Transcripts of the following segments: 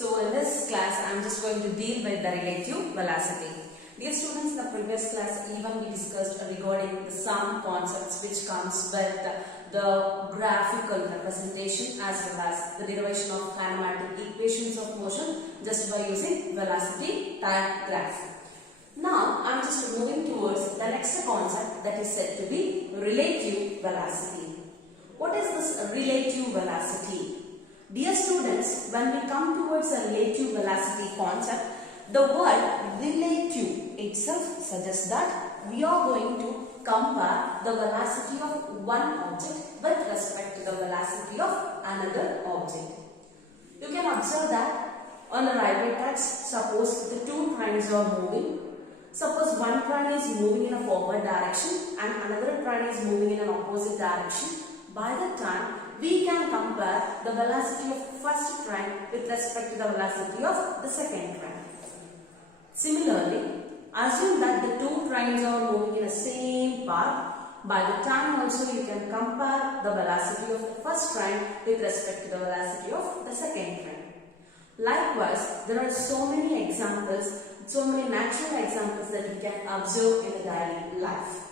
So in this class I am just going to deal with the relative velocity. Dear students, in the previous class even we discussed regarding the some concepts which comes with the graphical representation as well as the derivation of kinematic equations of motion just by using velocity time graph. Now I am just moving towards the next concept that is said to be relative velocity. What is this relative velocity? Dear students, when we come towards a relative velocity concept, the word relative itself suggests that we are going to compare the velocity of one object with respect to the velocity of another object. You can observe that on the railway tracks, suppose the two trains are moving. Suppose one train is moving in a forward direction and another train is moving in an opposite direction. By that time, we can compare the velocity of first train with respect to the velocity of the second train. Similarly, assume that the two trains are moving in the same path. By the time also you can compare the velocity of the first train with respect to the velocity of the second train. Likewise, there are so many examples, so many natural examples that you can observe in the daily life.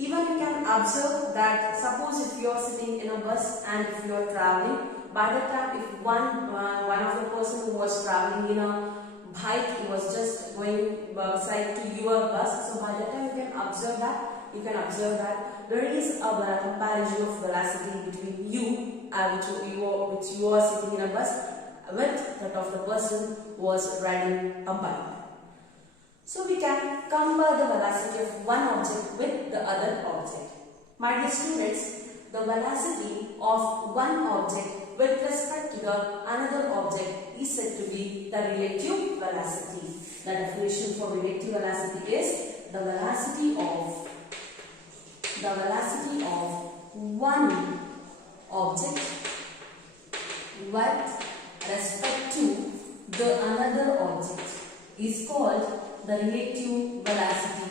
Even you can observe that suppose if you are sitting in a bus and if you are traveling, by the time if one of the person who was traveling in a bike, he was just going beside to your bus, so by the time you can observe that there is a comparison of velocity between you which you are sitting in a bus with that of the person who was riding a bike. So we can compare the velocity of one object with the other object. My dear students, the velocity of one object with respect to the another object is said to be the relative velocity. The definition for relative velocity is the velocity of one object with respect to the another object is called the relative velocity.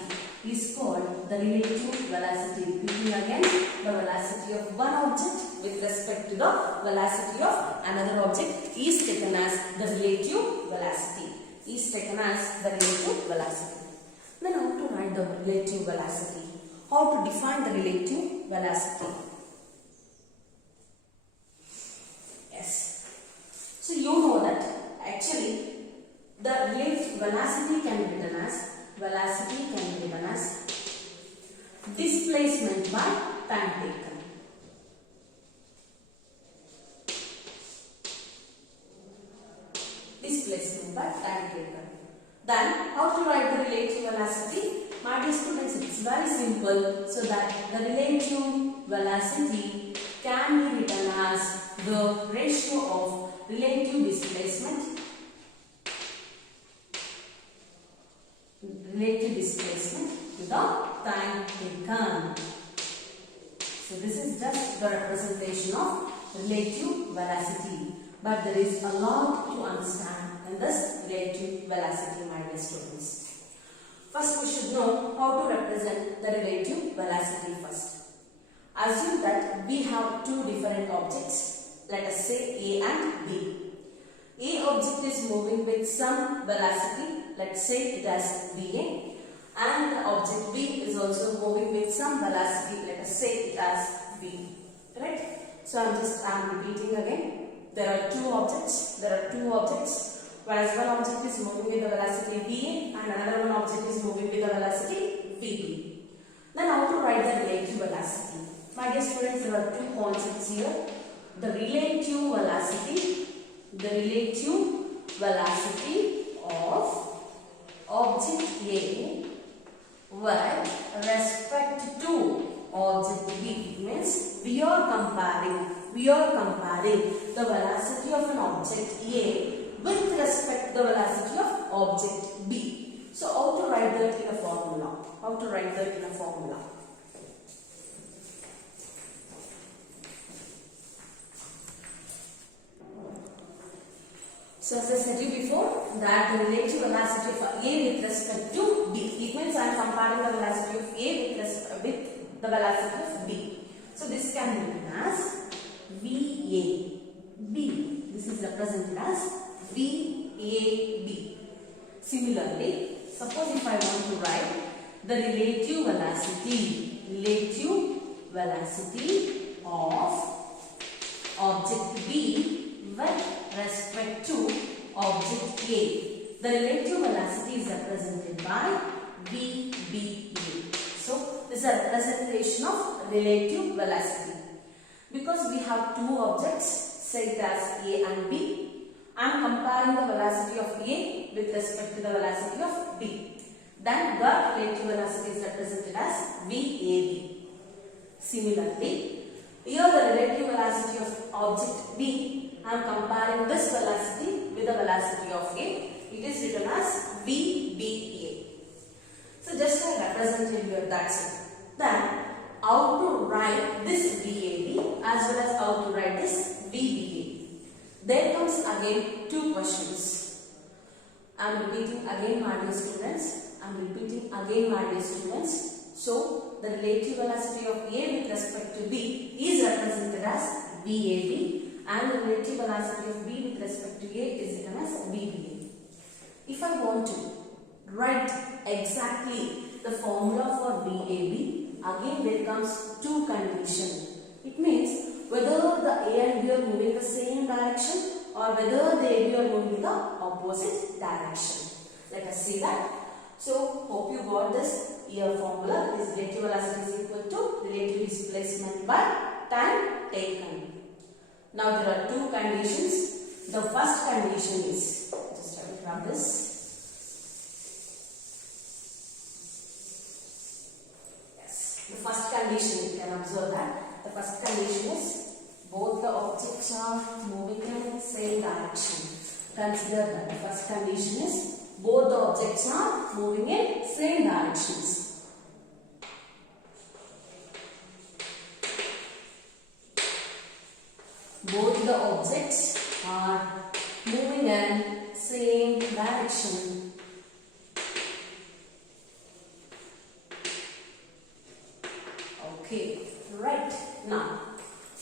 Repeating again, the velocity of one object with respect to the velocity of another object is taken as the relative velocity. Then how to write the relative velocity? How to define the relative velocity? Yes. So you know that actually the relative velocity can be written as displacement by time taken. Then how to write the relative velocity? My dear students, it's very simple. So that the relative velocity can be written as the ratio of relative displacement to the time taken. So this is just the representation of relative velocity. But there is a lot to understand in this relative velocity, my dear students. First we should know how to represent the relative velocity first. Assume that we have two different objects. Let us say A and B. A object is moving with some velocity, let's say it as VA, and the object B is also moving with some velocity, let us say it as V. Correct? So I am repeating again. There are two objects, whereas one object is moving with the velocity VA and another one object is moving with the velocity VB. Then how to write the relative velocity? My dear students, there are two concepts here. The relative velocity of object A with respect to object B. Means we are comparing the velocity of an object A with respect to the velocity of object B. So how to write that in a formula? So as I said you before, that the relative velocity of A with respect to B. It means I am comparing the velocity of A with the velocity of B. So this can be written as VA. B. This is represented as VAB. Similarly, suppose if I want to write the relative velocity of object B with respect to object A. The relative velocity is represented by VBA. So, this is a representation of relative velocity. Because we have two objects, say it as A and B, I am comparing the velocity of A with respect to the velocity of B. Then the relative velocity is represented as VAB. Similarly, here the relative velocity of object B, I am comparing this velocity with the velocity of A. It is written as VBA. So just I represented here, that's it. Then how to write this VAB as well as how to write this VBA. There comes again two questions. I am repeating again, my dear students. So the relative velocity of A with respect to B is represented as VAB and the relative velocity of B with respect to A is written as VBA. If I want to write exactly the formula for VAB, again there comes two conditions. It means whether the A and B are moving the same direction or whether the A and B are moving in the opposite direction. Let us see that. So, hope you got this. Here formula is relative velocity is equal to relative displacement by time taken. Now there are two conditions. The first condition is, just I will grab this. Yes, the first condition, you can observe that. The first condition is both the objects are moving in the same direction. Consider that the first condition is both the objects are moving in same directions. Both the objects are moving in same direction. Okay, right. Now,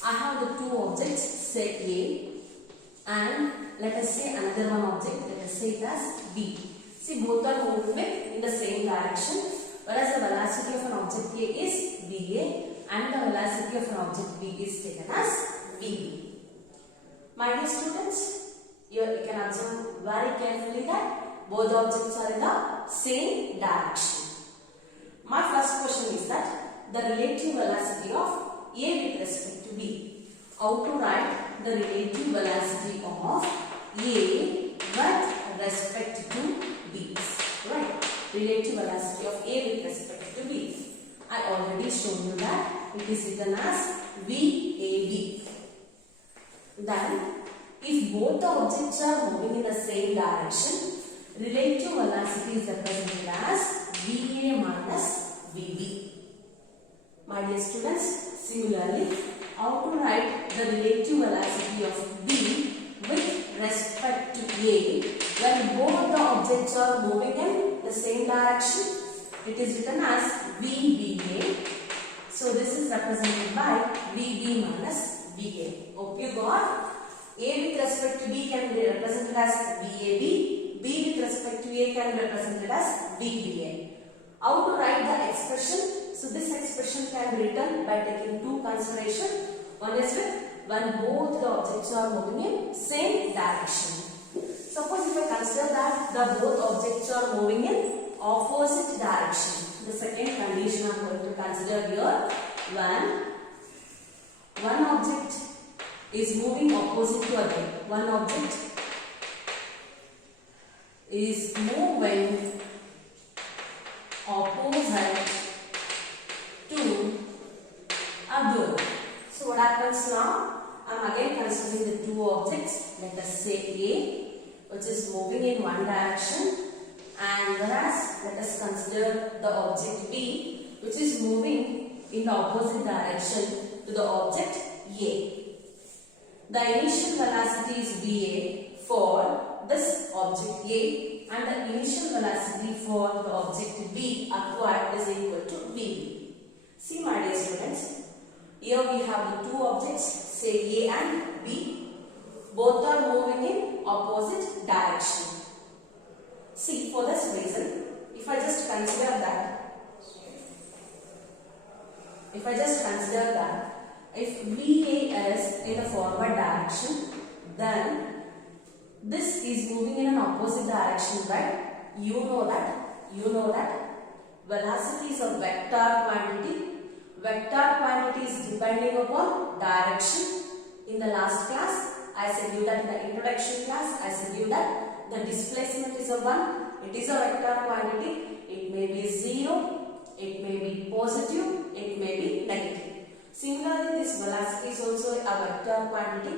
I have the two objects, say A, and let us say another one object, let us say it as B. See, both are moving in the same direction, whereas the velocity of an object A is VA and the velocity of an object B is taken as VB. My dear students, here you can observe very carefully that both the objects are in the same direction. My first question is that the relative velocity of A with respect to B. How to write the relative velocity of A with respect to B. Right? Relative velocity of A with respect to B. I already shown you that it is written as VAB. Then, if both the objects are moving in the same direction, relative velocity is represented as VA minus VB. My dear students, similarly, how to write the relative velocity of B with respect to A when both the objects are moving in the same direction? It is written as VBA. So this is represented by VB minus VA. Hope you got. A with respect to B can be represented as VAB. B with respect to A can be represented as VBA. How to write the expression? So this expression can be written by taking two considerations. One is when both the objects are moving in same direction. Suppose if I consider that the both objects are moving in opposite direction. The second condition I am going to consider here, when one object is moving opposite to other. One object is moving opposite to other. So what happens now? I am again considering the two objects. Let us say A, which is moving in one direction, and whereas let us consider the object B, which is moving in the opposite direction to the object A. The initial velocity is VA for this object A, and the initial velocity for the object B acquired is equal to VB. See, my dear students, here we have the two objects, say A and B. Both are moving in opposite direction. See, for this reason, if I just consider that if VA is in a forward direction, then this is moving in an opposite direction, right? You know that velocity is a vector quantity. Vector quantity is depending upon direction. In the last class, I said you that in the introduction class, I said you that the displacement is a 1. It is a vector quantity. It may be 0, it may be positive, it may be negative. Similarly, this velocity is also a vector quantity.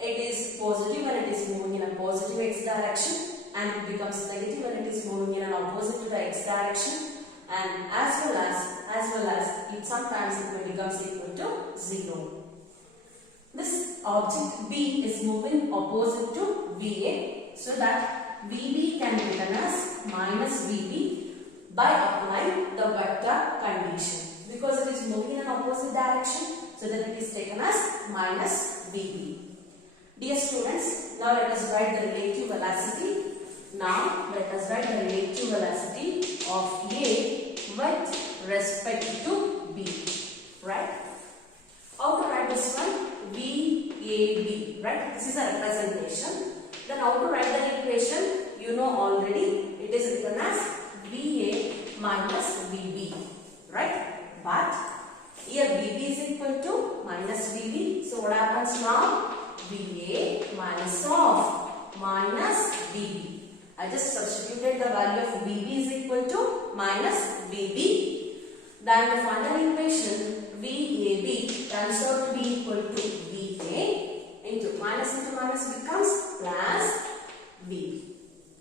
It is positive when it is moving in a positive x direction, and it becomes negative when it is moving in an opposite to the x direction, and as well as it sometimes it becomes equal to 0. This object B is moving opposite to VA, so that VB can be written as minus VB by applying the vector condition. Because it is moving in an opposite direction, so that it is taken as minus VB. Dear students, now let us write the relative velocity. Now let us write the relative velocity of A with respect to B. Right? How to write this one? VAB. Right? This is a representation. Then how to write the equation? You know already. It is written as VA minus VB. Right? But here VB is equal to minus VB. So what happens now? VA minus VB. I just substituted the value of VB is equal to minus VB. Then the final equation VAB turns out to be equal to VA into minus becomes plus VB.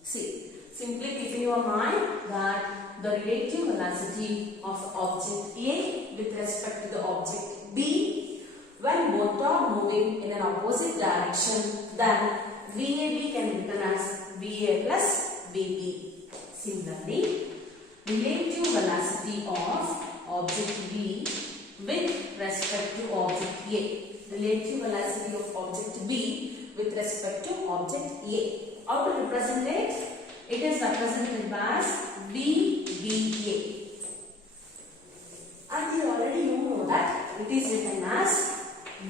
See, simply keep in your mind that the relative velocity of object A with respect to the object B, when both are moving in an opposite direction, then VAB can be written as VA plus VB. Similarly, relative velocity of object B with respect to object A. Relative velocity of object B with respect to object A. How to represent it? It is represented by VBA. And you know that it is written as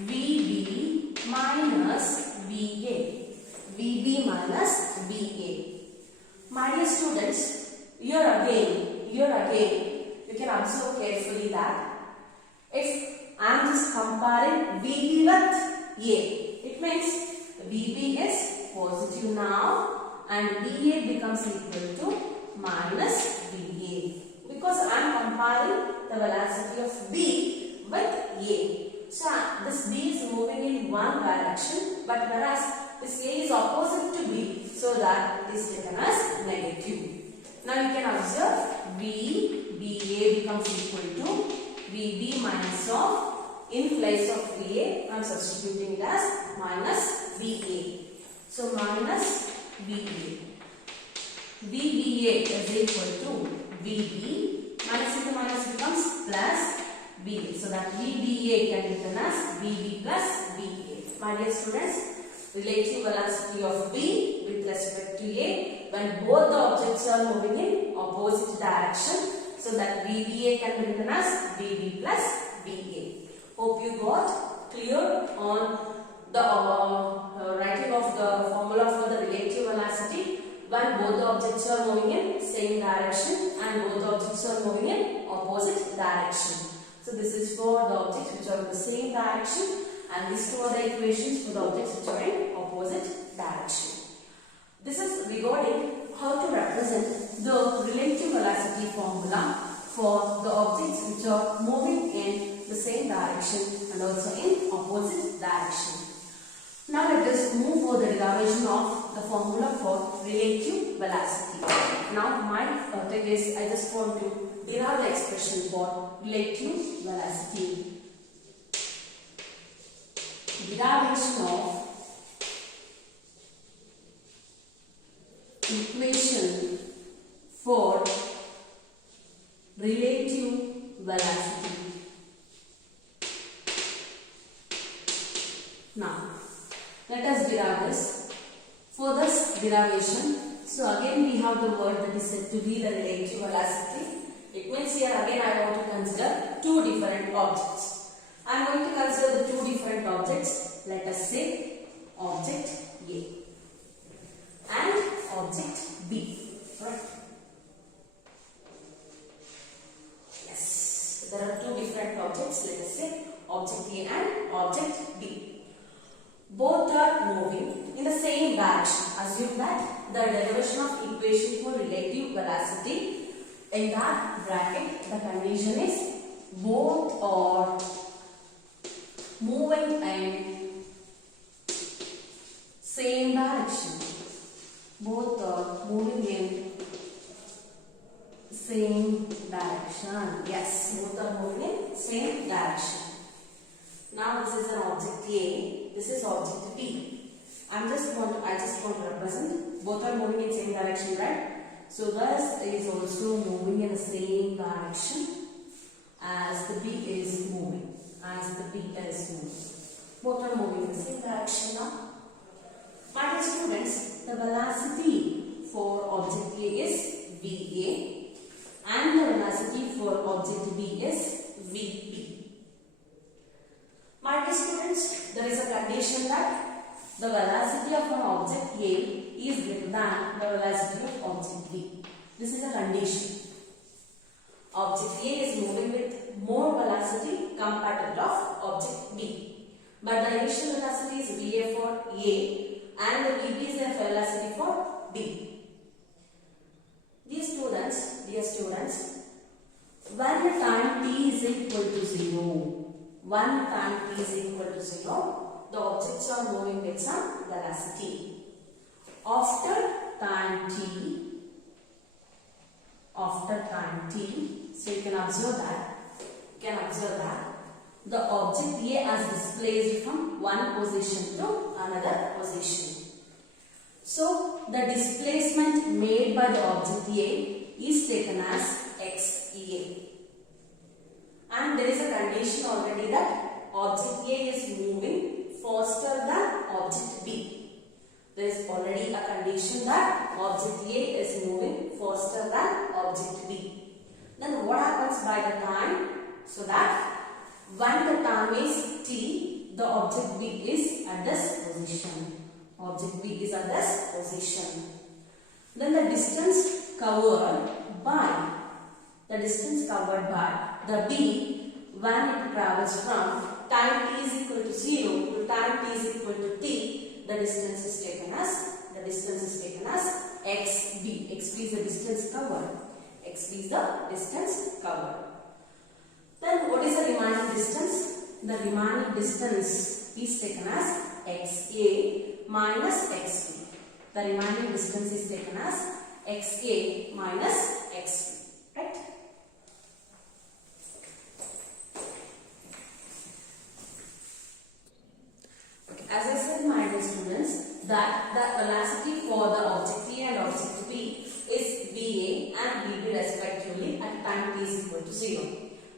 VB minus VA. VB minus VA. My dear students, here again, you can observe carefully that if I am just comparing VB with A, it means VB is positive now and VA becomes equal to minus VA, because I am comparing the velocity of B with A. So this B is moving in one direction, but whereas this A is opposite to B, so that it is taken as negative. Now you can observe VBA becomes equal to VB minus of, in place of VA, I am substituting it as minus VA. So minus VA. VBA is equal to VB, minus into minus becomes plus VA. So that VBA can be written as VB plus VA. My dear students, relative velocity of B with respect to A when both the objects are moving in opposite direction, so that VBA can be written as VB plus VA. Hope you got clear on the writing of the formula for the relative velocity when both the objects are moving in same direction and both the objects are moving in opposite direction. So this is for the objects which are in the same direction, and these two are the equations for the objects which are in opposite direction. This is regarding how to represent the relative velocity formula for the objects which are moving in the same direction and also in opposite direction. Now let us move for the derivation of the formula for relative velocity. Now my topic is, I just want to derive the expression for relative velocity. Derivation of equation for relative velocity. Now let us derive this. For this derivation, so again we have the word that is said to be the relative velocity. It means here again I want to consider two different objects. I am going to consider the two different objects. Let us say object A and object B. Right? Yes, there are two different objects. Let us say object A and object B. Both are moving in the same direction. Assume that the derivation of equation for relative velocity, in that bracket the condition is both are moving in same direction. Both are moving in same direction. Yes, both are moving in same direction. Now this is an object A, this is object B. I just want to represent both are moving in same direction, right? So this is also moving in the same direction as the B is moving. Both are moving in the same direction now. My dear students, the velocity for object A is VA and the velocity for object B is VP. My dear students, there is a condition that the velocity of an object A is greater than the velocity of object B. This is a condition. Object A is moving with more velocity compared to that of object B. But the initial velocity is VA for A and the VB is the velocity for B. Dear students, when the time t is equal to 0, the objects are moving with some velocity. After time t, so you can observe that the object A has displaced from one position to another position. So the displacement made by the object A is taken as XA. And there is a condition already that object A is moving faster than object B. There is already a condition that object A is moving faster than object B. Then what happens by the time? So that when the time is t, the object B is at this position. Then the distance covered by the B when it travels from time t is equal to 0 to time t is equal to t, the distance is taken as xb. xb is the distance covered. Then what is the remaining distance? The remaining distance is taken as xa minus xb. The remaining distance is taken as xa minus xb. Right? As I said, my dear students, that the velocity for the object A and object B is VA and VB respectively at time t is equal to 0.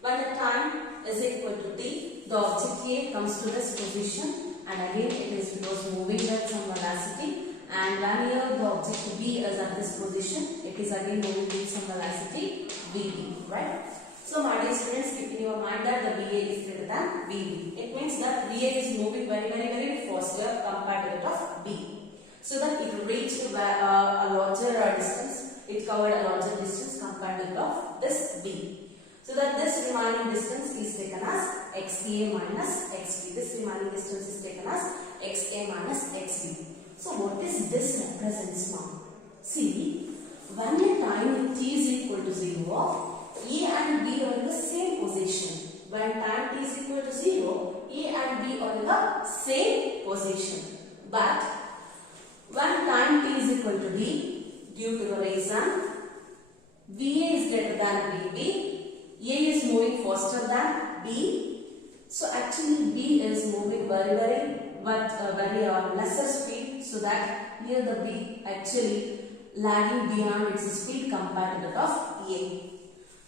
When the time is equal to t, the object A comes to this position and again it was moving with some velocity, and when here the object B is at this position, it is again moving with some velocity VB, right? So my dear students, keep in your mind that the VA is greater than VB. It means that VA is moving very faster compared to that of B. So that it reached a larger distance, it covered a larger distance compared to that of this B. So that this remaining distance is taken as XA minus XB. This remaining distance is taken as XA minus XB. So what is this represents now? See, when the time t is equal to 0, A and B are in the same position. When time t is equal to 0, A and B are in the same position. But when time t is equal to B, due to the reason VA is greater than VB, A is moving faster than B. So actually B is moving very lesser speed, so that here the B actually lagging behind its speed compared to that of A.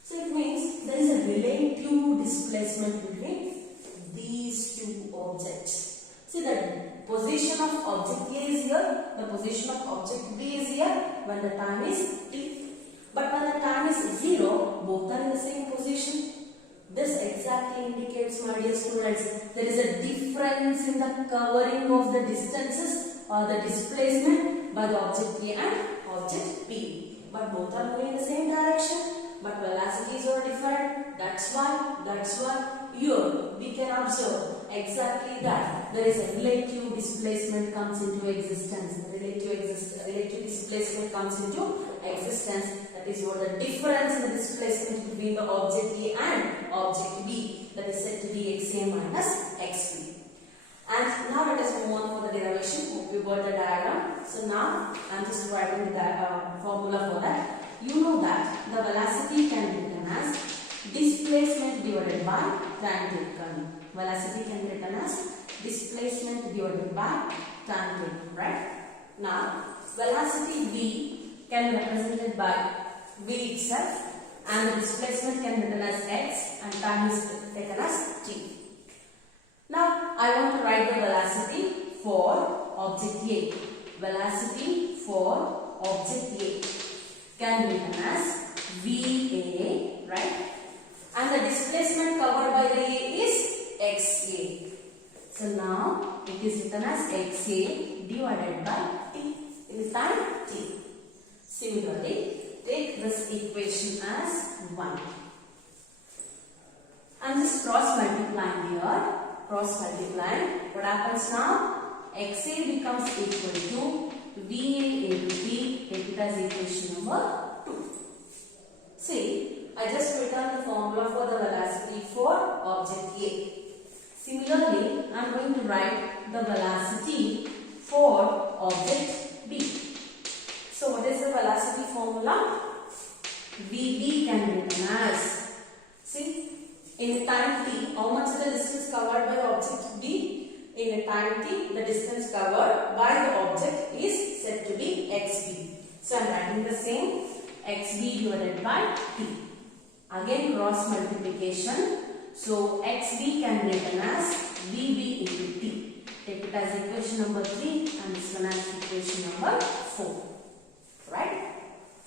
So it means there is a relative displacement between these two objects. See, the position of object A is here, the position of object B is here when the time is t. But when the time is 0, both are in the same position. This exactly indicates, my dear students, there is a difference in the covering of the distances or the displacement by the object A and object B. But both are moving in the same direction, but velocities are different. That's why here we can observe exactly that there is a relative displacement comes into existence. The relative displacement comes into existence. That is what the difference in the displacement between the object A and object B, that is said to be XA minus XB. And now let us move on for the derivation. Hope you got the diagram. So now I am just writing the formula for that. You know that the velocity can be written as displacement divided by time taken. Velocity can be written as displacement divided by time taken, right? Now velocity V can be represented by V itself, and the displacement can be written as x, and time is taken as t. Now I want to write the velocity for object A. Velocity for object A can be written as VA, right? And the displacement covered by the A is XA. So now it is written as XA divided by T. It is time T. Similarly, take this equation as 1. I am just cross multiplying here. Cross multiplying. What happens now? XA becomes equal to VA into T. Take it as equation number 2. See, I just written the formula for the velocity for object A. Similarly, I am going to write the velocity for object B. So what is the velocity formula? VB can be written as, see, in time t, how much is the distance covered by the object B? In a time t, the distance covered by the object is said to be xb. So I am writing the same, xb divided by t. Again cross multiplication. So xb can be written as vb into t. Take it as equation number 3 and this one as equation number 4. Right?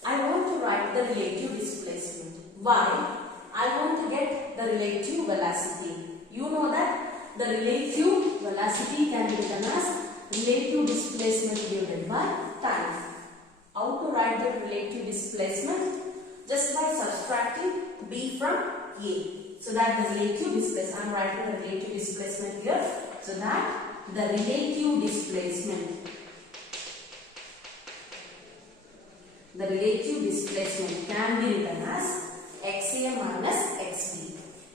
I want to write the relative displacement. Why? I want to get the relative velocity. You know that the relative velocity can be written as relative displacement divided by time. How to write the relative displacement? Just by subtracting b from a. So that the relative displacement, I am writing the relative displacement here. So that the relative displacement can be written as XA minus XB.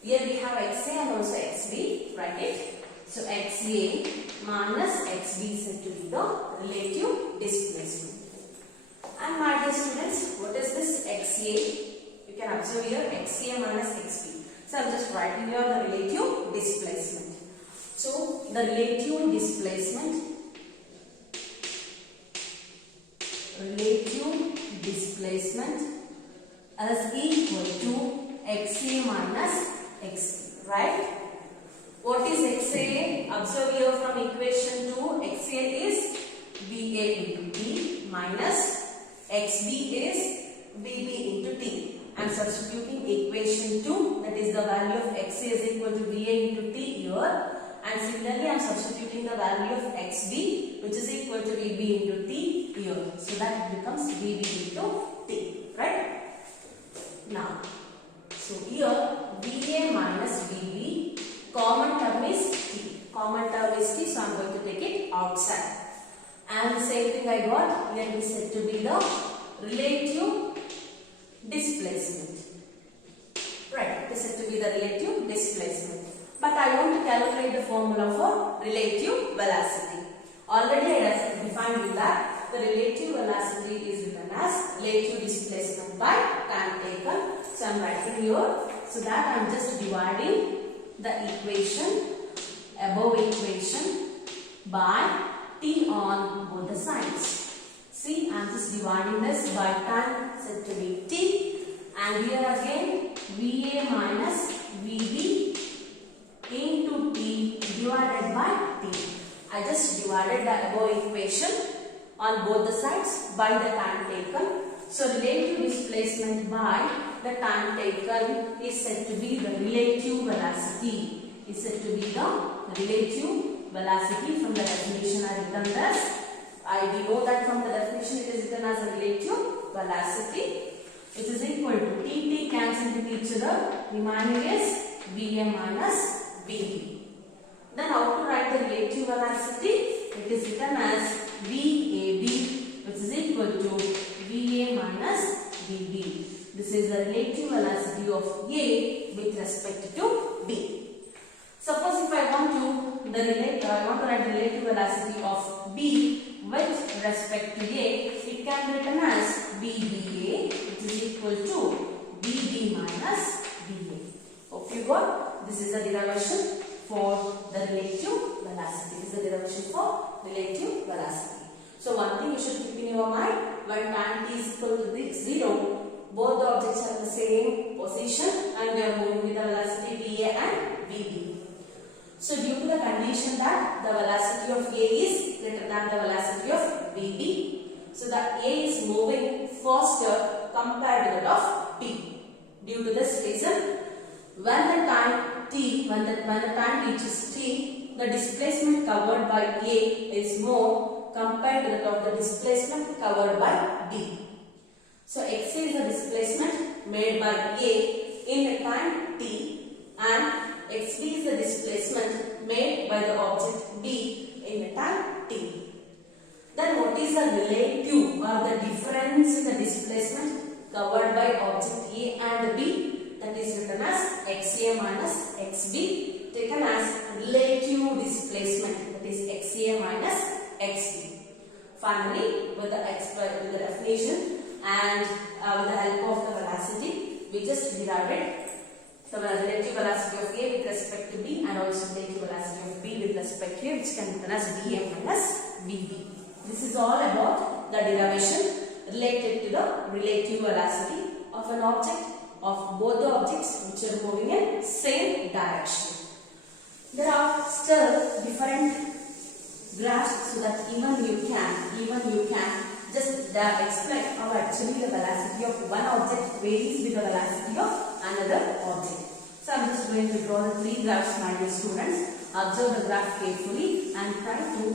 Here we have XA and also XB, write it. So XA minus XB is said to be the relative displacement. And my dear students, what is this XA? You can observe here XA minus XB. So I am just writing here the relative displacement. So the relative displacement is equal to XA minus XB, right? What is XA? Observe here from equation 2, XA is VA into T minus XB is VB into T. I am substituting equation 2, that is the value of XA is equal to VA into T here, and similarly I am substituting the value of XB which is equal to VB into T here, so that it becomes VB into T, right? Now, so here VA minus VB, common term is T. Common term is T, so I am going to take it outside. And the same thing I got, here is said to be the relative displacement. Right, it is said to be the relative displacement. But I want to calculate the formula for relative velocity. Already I have defined with that the relative velocity is written as relative displacement by time taken. So I am writing here. So that I am just dividing the equation, above equation, by t on both the sides. See, I am just dividing this by time said to be t, and here again VA minus VB into t divided by t. I just divided the above equation on both the sides by the time taken. So relative displacement by the time taken is said to be the relative velocity. Is said to be the relative velocity. From the definition I written this. We know that from the definition it is written as a relative velocity. It is equal to T cancels with each other. Remaining is Va minus Vb. Then how to write the relative velocity? It is written as VAB, which is equal to Va minus Vb. This is the relative velocity of A with respect to B. Suppose if I want to write the relative velocity of B with respect to A, it can be written as VBA, which is equal to VB minus VA. Hope you got. This is the derivation for the relative velocity. This is the derivation for relative velocity. So one thing you should keep in your mind, when time t is equal to 0, both the objects are in the same position and we are moving with the velocity VA and VB. So due to the condition that the velocity of A is greater than the velocity of VB, so that A is moving faster compared to that of B. Due to this reason, when the time reaches t, the displacement covered by A is more compared to that of the displacement covered by B. So x is the displacement made by A in the time t, and xb is the displacement made by the object B in the time t. Then what is the relative or the difference in the displacement covered by object A and B? That is written as XA minus XB, taken as relative displacement, that is XA minus XB. Finally, with the definition and with the help of the velocity, we just derived the relative velocity of A with respect to B and also relative velocity of B with respect to A, which can be written as VA minus VB. This is all about the derivation related to the relative velocity of an object, of both the objects which are moving in same direction. There are still different graphs so that even you can just explain how actually the velocity of one object varies with the velocity of another object. So I am just going to draw the three graphs, my dear students. Observe the graph carefully and try to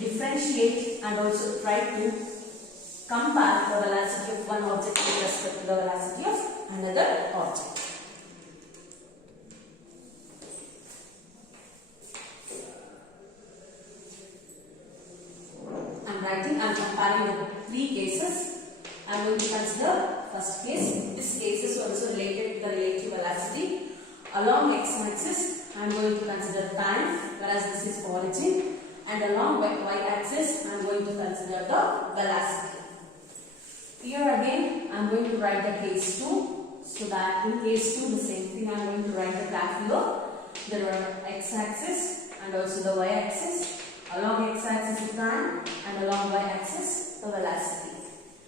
differentiate and also try to compare the velocity of one object with respect to the velocity of another object. I am comparing the three cases. I am going to consider first case. This case is also related to the relative velocity. Along x-axis, I am going to consider time, whereas this is origin. And along y-axis, I am going to consider the velocity. Here again, I am going to write the case 2. So that in case 2, the same thing, I am going to write the graph here. There are x-axis and also the y-axis. Along x-axis is time and along y-axis the velocity.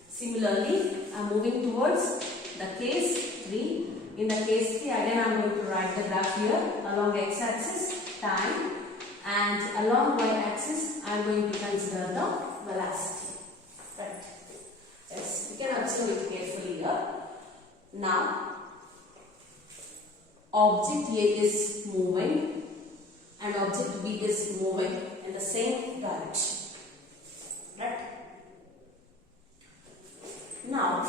Similarly, I am moving towards the case 3. In the case 3, again I am going to write the graph here. Along x-axis, time, and along y-axis, I am going to consider the velocity. Right. Yes, you can observe it carefully here. Now, object A is moving and object B is moving in the same direction. Right? Now,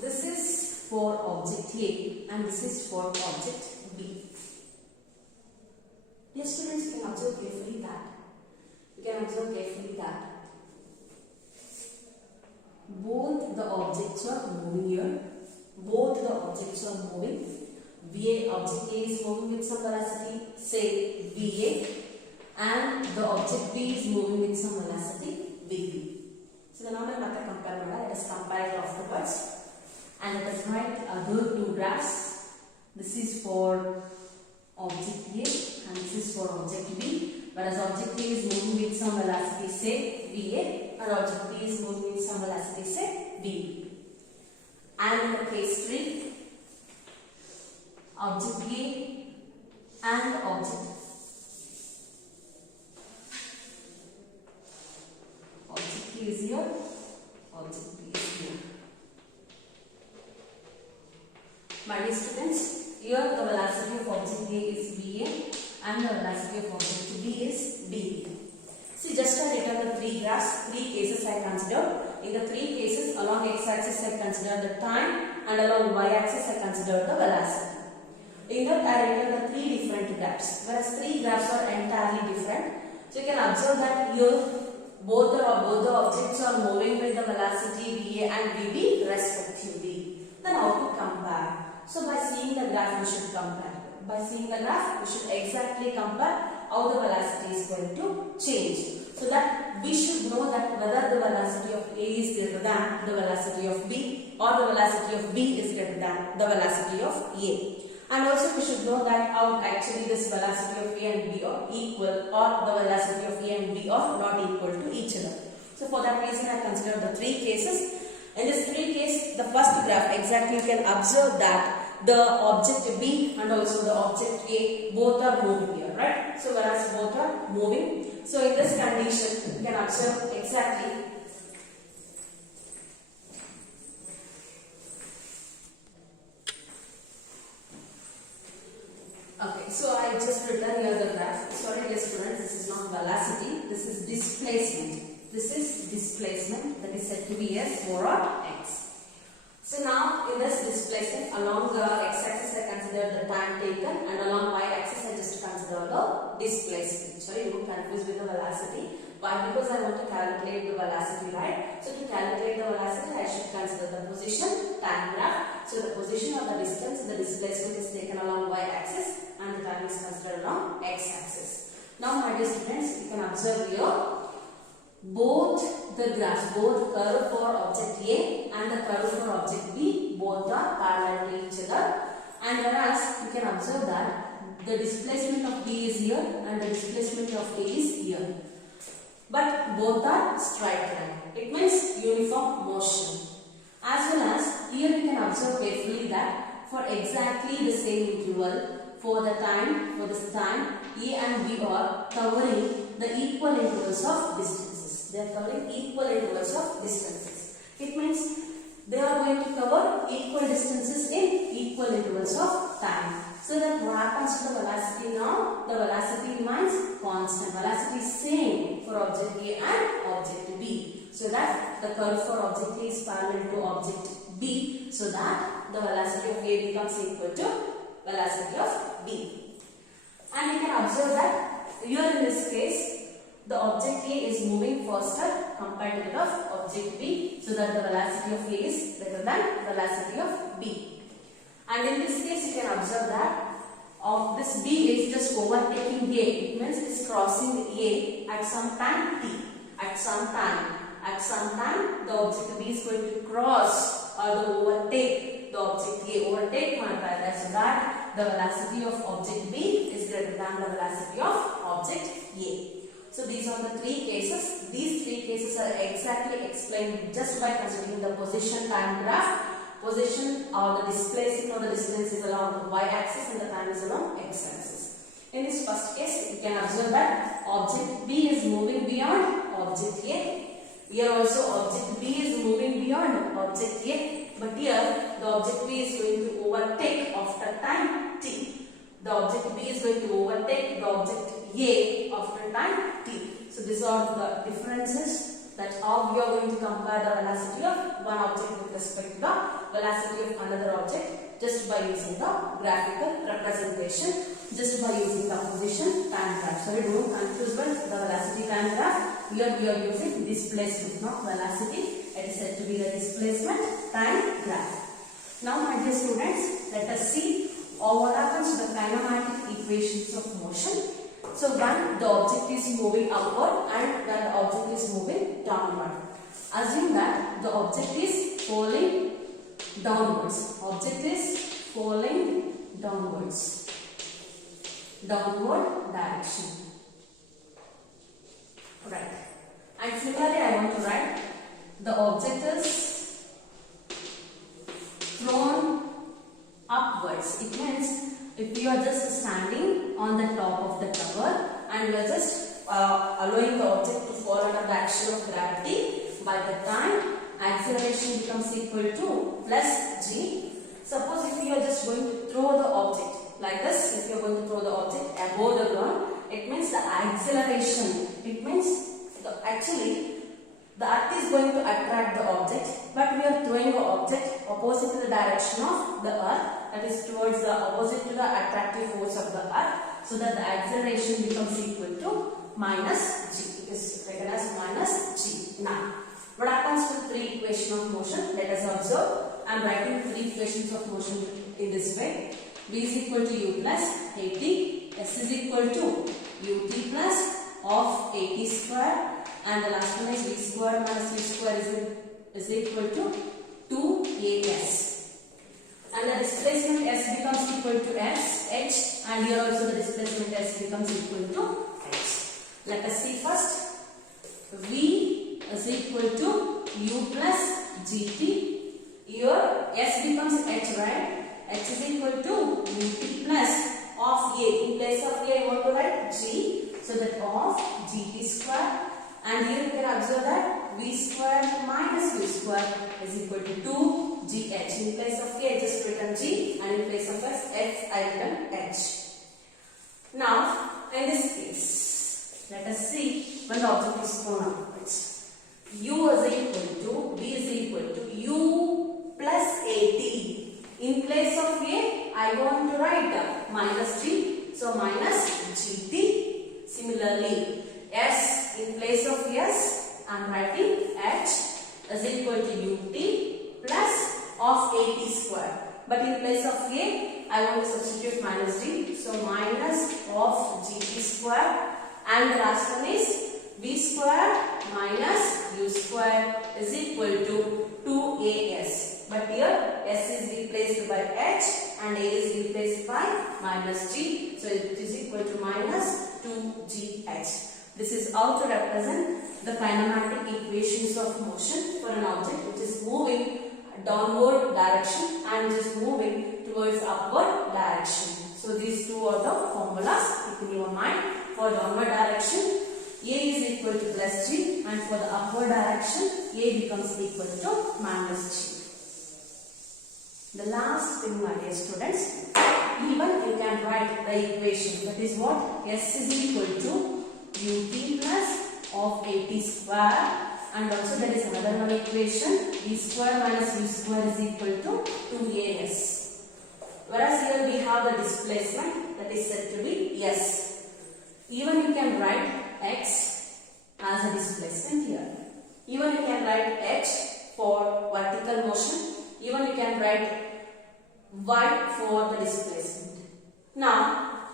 this is for object A and this is for object B. Dear students, you can observe carefully that both the objects are moving here. Both the objects are moving. VA, object A is moving with some velocity, say VA, and the object B is moving with some velocity, VB. So now let us compare it afterwards. And let us write other two graphs. This is for object A and this is for object B. Whereas object A is moving with some velocity, say VA, and object B is moving with some velocity, say VB. And in the case 3, object A and object A My dear students, here the velocity of object A is VA and the velocity of object B is BB. See, just I written the three graphs, three cases I considered. In the three cases, along x-axis I considered the time and along y-axis I considered the velocity. In that I written the three different graphs, whereas three graphs are entirely different. So you can observe that here both the objects are moving with the velocity VA and BB respectively. Then how to compare? So by seeing the graph we should compare. By seeing the graph we should exactly compare how the velocity is going to change. So that we should know that whether the velocity of A is greater than the velocity of B or the velocity of B is greater than the velocity of A. And also we should know that how actually this velocity of A and B are equal or the velocity of A and B are not equal to each other. So for that reason I consider the three cases. In this three case, the first graph exactly you can observe that the object B and also the object A both are moving here, right? So whereas both are moving. So in this condition you can observe exactly okay, so I just written here the graph. Sorry dear students, this is not velocity, this is displacement. This is displacement that is said to be as 4 or x. So now in this displacement along the x-axis I consider the time taken and along y-axis I just consider the displacement. Sorry, don't confuse with the velocity. Why? Because I want to calculate the velocity, right? So to calculate the velocity I should consider the position, time graph. So the position or the distance, the displacement is taken along y-axis and the time is considered along x-axis. Now my dear students, you can observe here both the graphs, both curve for object A and the curve for object B, both are parallel to each other. And whereas you can observe that the displacement of B is here and the displacement of A is here. But both are straight line. It means uniform motion. As well as here you can observe carefully that for exactly the same interval, for this time, A and B are covering the equal intervals of distances. They are covering equal intervals of distances. It means they are going to cover equal distances in equal intervals of time. So that what happens to the velocity now? The velocity remains constant. Velocity is same for object A and object B. So that the curve for object A is parallel to object B. So that the velocity of A becomes equal to velocity of B. And you can observe that here in this case the object A is moving faster compared to that of object B, so that the velocity of A is greater than velocity of B. And in this case you can observe that this B is just overtaking A. It means it is crossing A at some time t. At some time the object B is going to cross or overtake the object A. Overtake so that the velocity of object B is greater than the velocity of object A. So these are the three cases. These three cases are exactly explained just by considering the position time graph. Position or the displacement or the distance is along the y-axis and the time is along x-axis. In this first case, you can observe that object B is moving beyond object A. Here also object B is moving beyond object A. But here the object B is going to overtake after time t. The object B is going to overtake the object A after time t. So these are the differences that how we are going to compare the velocity of one object with respect to the velocity of another object just by using the graphical representation, just by using the position time graph. Sorry, don't confuse with the velocity time graph. Here we are using displacement, not velocity. It is said to be the displacement time graph. Now my dear students, let us see what happens to the kinematic equations of motion. So when the object is moving upward and when the object is moving downward. Assume that the object is falling downwards. Object is falling downwards. Downward direction. Right. And similarly I want to write the object is thrown upwards. It means if you are just standing on the top of the tower and you are just allowing the object to fall under the action of gravity, by the time acceleration becomes equal to plus g. Suppose if you are just like this. If you are going to throw the object above the ground, it means the acceleration. It means actually the earth is going to attract the object, but we are throwing the object opposite to the direction of the earth, that is towards the opposite to the attractive force of the earth, so that the acceleration becomes equal to minus g. It is written as minus g. Now, what happens to three equations of motion? Let us observe. I am writing three equations of motion in this way. V is equal to u plus at, s is equal to ut plus of at square, and the last one is v square minus u square is equal to 2as. And the displacement s becomes equal to h, and here also the displacement s becomes equal to h. Let us see first. V is equal to u plus gt. Here s becomes h, right? H is equal to ut plus of a. In place of a, I want to write g. So that of gt square. And here you can observe that v square minus u square is equal to 2gh. In place of a, I just written g, and in place of s, I written h. Now, in this case, let us see when the object is thrown upwards. U is equal to, v is equal to u plus at. In place of a, I want to write minus g, so minus gt. Similarly, s, in place of s, I am writing h is equal to ut plus of at square. But in place of a, I want to substitute minus g, so minus of gt square. And the last one is v square minus u square is equal to 2as. But here s is replaced by h and a is replaced by minus g. So it is equal to minus 2gh. This is how to represent the kinematic equations of motion for an object which is moving downward direction and is moving towards upward direction. So these two are the formulas keep in your mind. For downward direction, a is equal to plus g, and for the upward direction, a becomes equal to minus g. The last thing, my dear students, even you can write the equation, that is what? S is equal to ut plus of at square, and also there is another one equation, v square minus u square is equal to 2as. Whereas here we have the displacement that is said to be s. Even you can write x as a displacement here. Even you can write h for vertical motion. Even you can write y for the displacement. Now,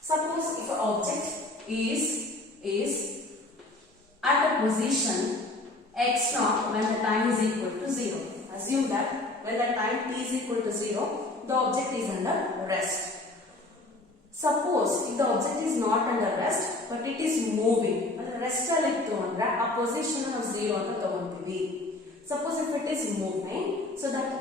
suppose if an object is at a position x naught when the time is equal to 0. Assume that when the time t is equal to 0, the object is under rest. Suppose if the object is not under rest, but it is moving, rest a position of 0 suppose if it is moving, so that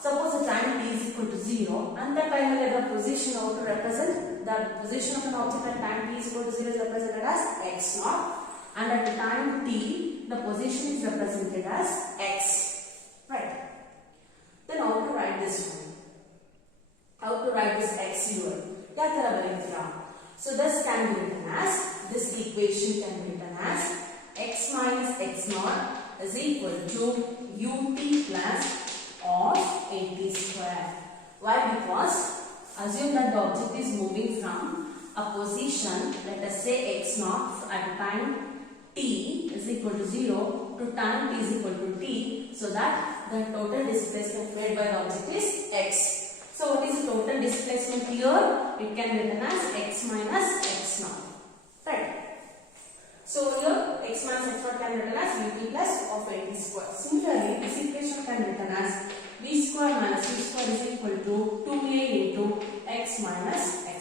suppose the time t is equal to 0, and the time the position to represent the position of an object at time t is equal to 0 is represented as x naught, and at the time t the position is represented as x. Right? Then how to write this one? How to write this x here? So this can be written as, this equation can be written as x minus x naught is equal to ut plus of at square. Why? Because assume that the object is moving from a position, let us say x naught at time t is equal to 0 to time t is equal to t, so that the total displacement made by the object is x. So what is the total displacement here? It can be written as x minus x naught. Right? So here x minus x naught can be written as ut plus of at square. Similarly, this equation can be written as v square minus u square is equal to 2a into x minus x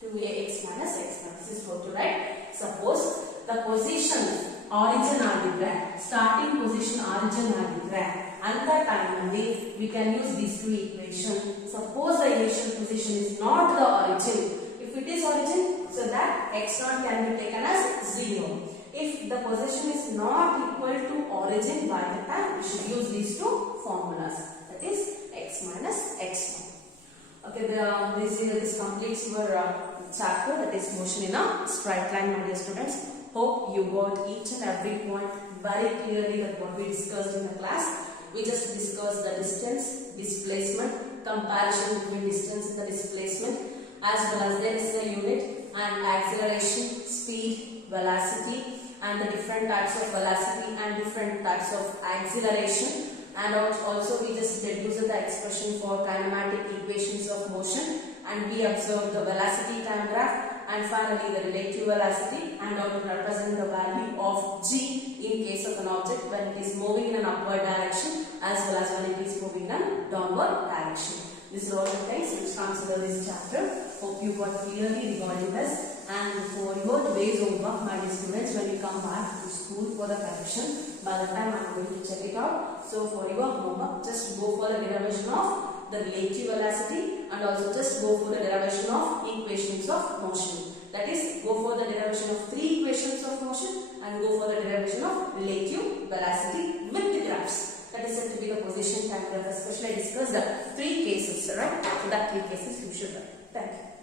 naught. 2ax minus x naught. This is how to write. Suppose the position origin algebra, starting position origin algebra, and the time only we can use these two equations. Suppose the initial position is not the origin. If it is origin, so that x naught can be taken as 0. If the position is not equal to origin by the time, we should use these two formulas. That is x minus x naught. Okay, this completes your chapter, that is motion in a straight line, my dear students. Hope you got each and every point very clearly that what we discussed in the class. We just discussed the distance, displacement, comparison between distance and the displacement, as well as there is a unit and acceleration, speed, velocity, and the different types of velocity and different types of acceleration. And also we just deduced the expression for kinematic equations of motion, and we observed the velocity time graph, and finally the relative velocity, and how to represent the value of g in case of an object when it is moving in an upward direction as well as when it is moving in a downward direction. These are all the things which comes under this chapter. Hope you got clearly regarding this. And for your day's homework, my dear students, when you come back to school for the correction, by the time I am going to check it out. So for your homework, just go for the derivation of the relative velocity, and also just go for the derivation of equations of motion. That is, go for the derivation of 3 equations of motion and go for the derivation of relative velocity with the graphs. That is said to be the position time graph. Especially I discussed the 3 cases, right? So that 3 cases you should learn. Thank you.